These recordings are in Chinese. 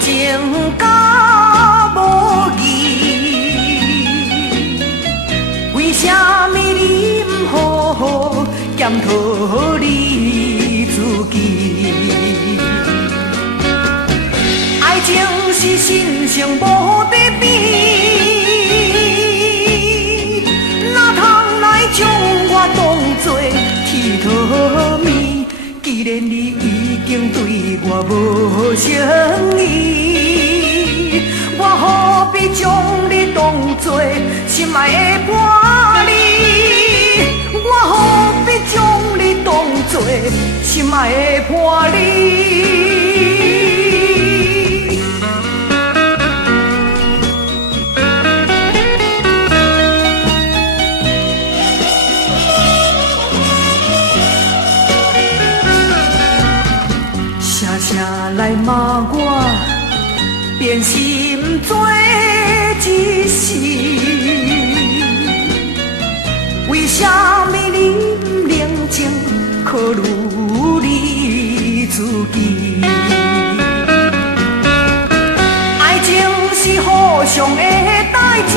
情甲无义，为啥物你不好好检讨你自己？爱情是神圣无地比，哪通来将我当作铁佗面？既然你已经对我无诚意，我何必将你当作心爱的伴侣？我何必将你当作心爱的伴侣？来骂我变心做一世，为啥物你不冷静考虑你自己？爱情是互相的代志，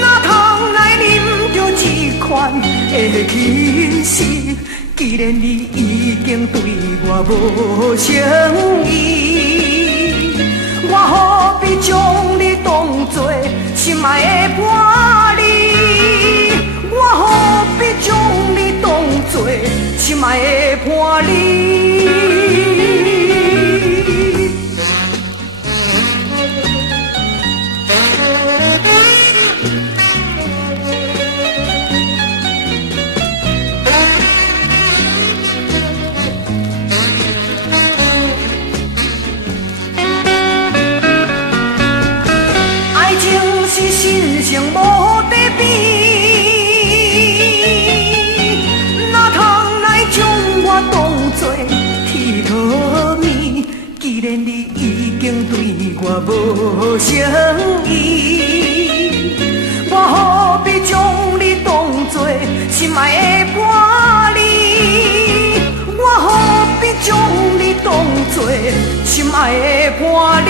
哪通来啉着这款的轻视？既然你已经对我无诚意，我何必将你当作心爱的伴侣？我何必将你当作心爱的伴侣？神圣无地比，哪通来将我当作铁佗面？既然你已经对我无诚意，我何必将你当作心爱的伴侣？我何必将你当作心爱的伴侣？